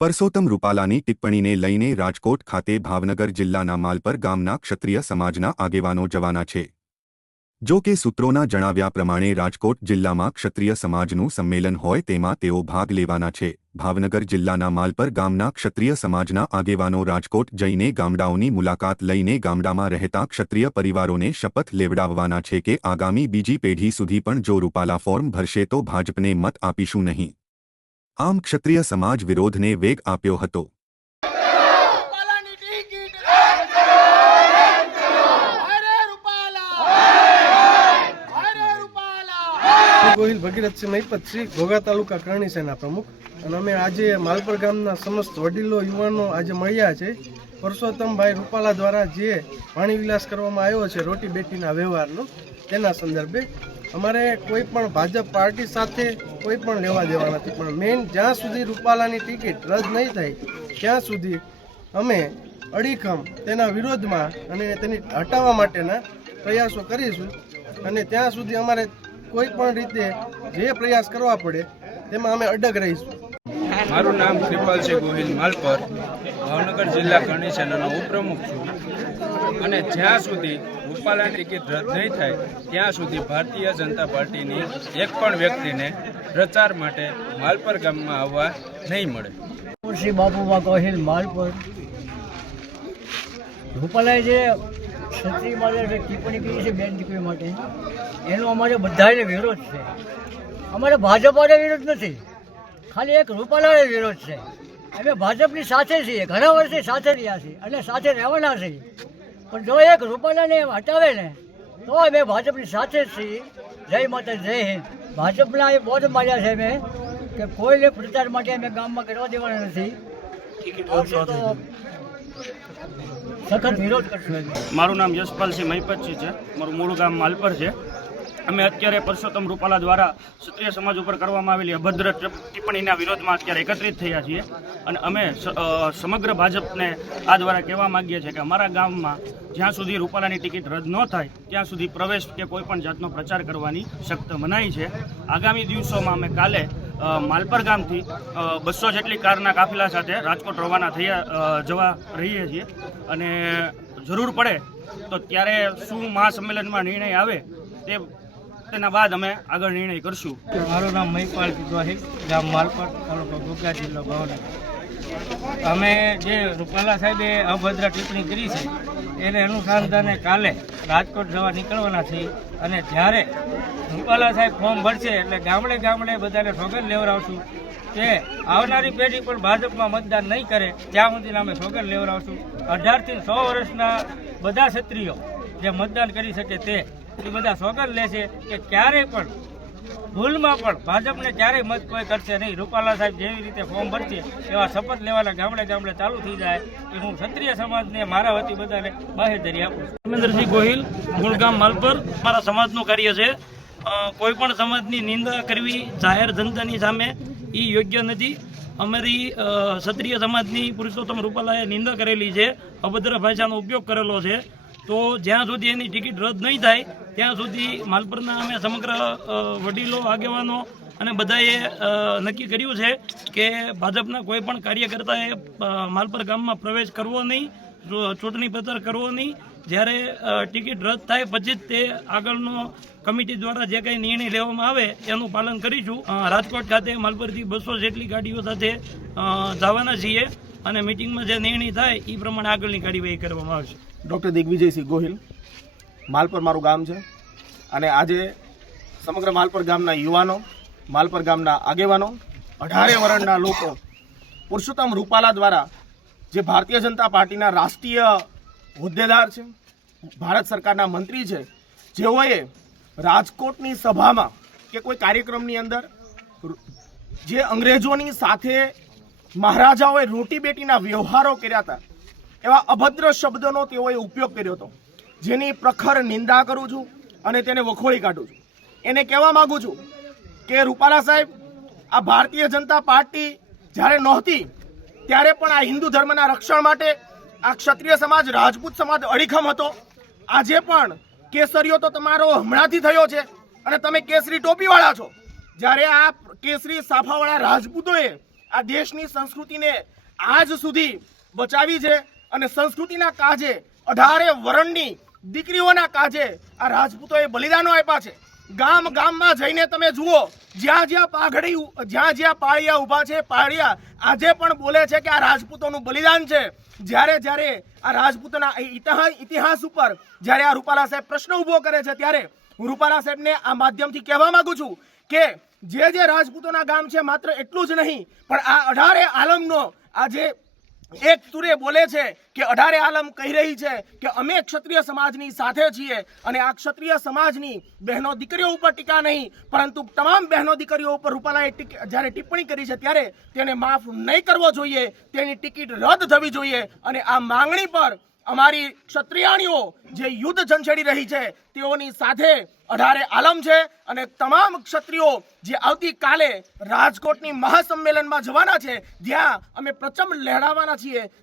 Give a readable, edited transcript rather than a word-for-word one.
પરસોત્તમ રૂપાલાની ટિપ્પણીને લઈને રાજકોટ ખાતે ભાવનગર જિલ્લાના માલપર ગામના ક્ષત્રિય સમાજના આગેવાનો જવાના છે। જો કે સૂત્રોના જણાવ્યા પ્રમાણે રાજકોટ જિલ્લામાં ક્ષત્રિય સમાજનું સંમેલન હોય તેમાં તેઓ ભાગ લેવાના છે। ભાવનગર જિલ્લાના માલપર ગામના ક્ષત્રિય સમાજના આગેવાનો રાજકોટ જઈને ગામડાઓની મુલાકાત લઈને ગામડામાં રહેતા ક્ષત્રિય પરિવારોને શપથ લેવડાવવાના છે કે આગામી બીજી પેઢી સુધી પણ જો રૂપાલા ફોર્મ ભરશે તો ભાજપને મત આપીશું નહીં। આમ ક્ષત્રિય સમાજ વિરોધને વેગ આપ્યો હતો। ગોહિલ ભગીરથસિંહ મહિપતસિંહ ઘોઘા તાલુકા કરણી સેના પ્રમુખ અને અમે આજે માલપર ગામના સમસ્ત વડીલો યુવાનો આજે મળ્યા છે। પરસોત્તમભાઈ રૂપાલા દ્વારા જે વાણી વિલાસ કરવામાં આવ્યો છે રોટી બેટીના વ્યવહારનો તેના સંદર્ભે અમારે કોઈ પણ ભાજપ પાર્ટી સાથે કોઈ પણ લેવા દેવા નથી, પણ મેઇન જ્યાં સુધી રૂપાલાની ટિકિટ રદ નહીં થાય ત્યાં સુધી અમે અડીખમ તેના વિરોધમાં અને તેની હટાવવા માટેના પ્રયાસો કરીશું અને ત્યાં સુધી અમારે કોઈ પણ રીતે જે પ્રયાસ કરવા પડે તેમાં અમે અડગ રહીશું। મારું નામ કૃપાલસિંહ ગોહિલ માલપર, ભાવનગર જિલ્લા કરણી સેનાનો ઉપપ્રમુખ છું અને જ્યાં સુધી રૂપાલાની ટિકિટ રદ નહીં થાય ત્યાં સુધી ભારતીય જનતા પાર્ટીની એક પણ વ્યક્તિને પ્રચાર માટે માલપર ગામમાં આવવા નહીં મળે। શ્રી બાપુબા ગોહિલ માલપર રૂપાલાએ જે ક્ષત્રિય માટે ટિપ્પણી કરી છે બેન દીકરી માટે એનો અમારે બધાને વિરોધ છે। અમારે ભાજપ માટે વિરોધ નથી, ખાલી એક રૂપાલાને વિરોધ છે। અમે ભાજપની સાથે છીએ, ઘણા વર્ષથી સાથે રહ્યા છીએ અને સાથે રહેવાના છીએ, પણ જો એક રૂપાલાને હટાવે ને તો અમે ભાજપની સાથે જ છીએ। જય માતા જય હિન્દ। ભાજપના એ બોર્ડ માર્યા છે અમે કે કોઈને પ્રચાર માટે અમે ગામમાં કરવા દેવાના નથી, સખત વિરોધ કરશું। મારું નામ યશપાલસિંહ મહિપતસિંહ છે, મારું મૂળ ગામ માલપર છે। અમે અત્યારે પરસોત્તમ રૂપાલા દ્વારા ક્ષત્રિય સમાજ ઉપર કરવામાં આવેલી અભદ્ર ટિપ્પણીના વિરોધમાં અત્યારે એકત્રિત થયા છીએ અને અમે સમગ્ર ભાજપને આ દ્વારા કહેવા માગીએ છીએ કે અમારા ગામમાં જ્યાં સુધી રૂપાલાની ટિકિટ રદ ન થાય ત્યાં સુધી પ્રવેશ કે કોઈ પણ જાતનો પ્રચાર કરવાની સખ્ત મનાઈ છે। આગામી દિવસોમાં અમે કાલે માલપર ગામથી 200 જેટલી કારના કાફિલા સાથે રાજકોટ રવાના જવા રહીએ છીએ અને જરૂર પડે તો ત્યારે શું મહાસંમેલનમાં નિર્ણય આવે તેના બાદ અમે આગળ નિર્ણય કરશું। મારું નામ મહિપાલ ગોહિલ, ગામ માલપર, તાલુકો ઘોઘા, જિલ્લો ભાવનગર। અમે જે રૂપાલા સાહેબે અભદ્ર ટિપ્પણી કરી છે એને અનુસંધાને કાલે રાજકોટ જવા નીકળવાના છીએ અને જ્યારે રૂપાલા સાહેબ ફોર્મ ભરશે એટલે ગામડે ગામડે બધાને સોગંદ લેવડાવશું કે આવનારી પેઢી પણ ભાજપમાં મતદાન નહીં કરે ત્યાં સુધી અમે સોગંદ લેવડાવશું। 18 થી 100 વર્ષના બધા ક્ષત્રિયો જે મતદાન કરી શકે તે બધા સોગંદ લેશે કે ક્યારેય પણ ભૂલમાં પણ ભાજપને ક્યારેય મત કોઈ કરશે નહીં। રૂપાલા સાહેબ જેવી રીતે ફોર્મ ભરશે એવા શપથ લેવાના ગામડે ગામડે ચાલુ થઈ જાય કે હું ક્ષત્રિય સમાજને મારા વતી બધાને બાહેધરી આપું છું। ધર્મેન્દ્રસિંહ ગોહિલ, મૂળ ગામ માલપર, મારા સમાજનું કાર્ય છે। કોઈ પણ સમાજની નિંદા કરવી જાહેર જનતાની સામે એ યોગ્ય નથી। અમારી ક્ષત્રિય સમાજની પુરુષોત્તમ રૂપાલાએ નિંદા કરેલી છે, અભદ્ર ભાષાનો ઉપયોગ કરેલો છે, તો જ્યાં સુધી એની ટિકિટ રદ નહીં થાય ત્યાં સુધી માલપરના અમે સમગ્ર વડીલો આગેવાનો અને બધાએ નક્કી કર્યું છે કે ભાજપના કોઈ પણ કાર્યકર્તાએ માલપર ગામમાં પ્રવેશ કરવો નહીં, ચૂંટણી પ્રચાર કરવો નહીં। જ્યારે ટિકિટ રદ થાય પછી જ તે આગળનો કમિટી દ્વારા જે કંઈ નિર્ણય લેવામાં આવે એનું પાલન કરીશું। રાજકોટ ખાતે માલપરથી 200 જેટલી ગાડીઓ સાથે જવાના છીએ અને મિટિંગમાં જે નિર્ણય થાય એ પ્રમાણે આગળની કાર્યવાહી કરવામાં આવશે। ડૉક્ટર દિગ્વિજયસિંહ ગોહિલ, માલપર મારું ગામ છે અને આજે સમગ્ર માલપર ગામના યુવાનો, માલપર ગામના આગેવાનો, 18 વર્ષના લોકો પુરુષોત્તમ રૂપાલા દ્વારા જે ભારતીય જનતા પાર્ટીના રાષ્ટ્રીય હોદ્દેદાર છે, ભારત સરકારના મંત્રી છે, જેઓએ રાજકોટની સભામાં કે કોઈ કાર્યક્રમની અંદર જે અંગ્રેજોની સાથે મહારાજાઓએ રોટી બેટીના વ્યવહારો કર્યા હતા એવા અભદ્ર શબ્દનો તેઓએ ઉપયોગ કર્યો હતો, જેની પ્રખર નિંદા કરું છું અને તેને વખોળી કાઢું છું। એને કહેવા માગું છું કે રૂપાલા સાહેબ, આ ભારતીય જનતા પાર્ટી જ્યારે નહોતી ત્યારે પણ આ હિન્દુ ધર્મના રક્ષણ માટે આ ક્ષત્રિય સમાજ, રાજપૂત સમાજ અડીખમ હતો। આજે પણ કેસરીઓ તો તમારો હમણાંથી થયો છે અને તમે કેસરી ટોપીવાળા છો। જ્યારે આ કેસરી સાફાવાળા રાજપૂતોએ આ દેશની સંસ્કૃતિને આજ સુધી બચાવી છે અને સંસ્કૃતિના કાજે 18 વરણની દીકરીઓના કાજે આ રાજપૂતોએ બલિદાનો આપ્યા છે. ગામ ગામમાં જઈને તમે જુઓ, જ્યાં જ્યાં પાળિયા ઊભા છે, પાળિયા આજે પણ બોલે છે કે આ રાજપૂતોનું બલિદાન છે. જ્યારે આ રાજપૂતોના ઇતિહાસ ઉપર જ્યારે આ રૂપાલા સાહેબ પ્રશ્ન ઊભો કરે છે, ત્યારે હું રૂપાલા સાહેબને આ માધ્યમથી કહેવા માંગુ છું કે જે રાજપૂતોના ગામ છે, માત્ર એટલું જ નહીં પણ આ 18 આલમનો આજે એક સુરે બોલે છે કે 18 આલમ કહી રહી છે કે અમે ક્ષત્રિય સમાજની સાથે છીએ અને આ ક્ષત્રિય સમાજની બહેનો દીકરીઓ ઉપર ટીકા નહીં પરંતુ તમામ બહેનો દીકરીઓ ઉપર રૂપાલાએ જ્યારે ટિપ્પણી કરી છે ત્યારે તેને માફ નહીં કરવો જોઈએ, તેની ટિકિટ રદ થવી જોઈએ અને આ માંગણી પર અમારી ક્ષત્રિયાણીઓ જે યુદ્ધ ઝંઝેડી રહી છે તેઓની સાથે 18 આલમ છે અને તમામ ક્ષત્રિયો જે આવતીકાલે રાજકોટની મહાસંમેલનમાં જવાના છે, જ્યાં અમે પ્રચંડ લહેરાવાના છીએ,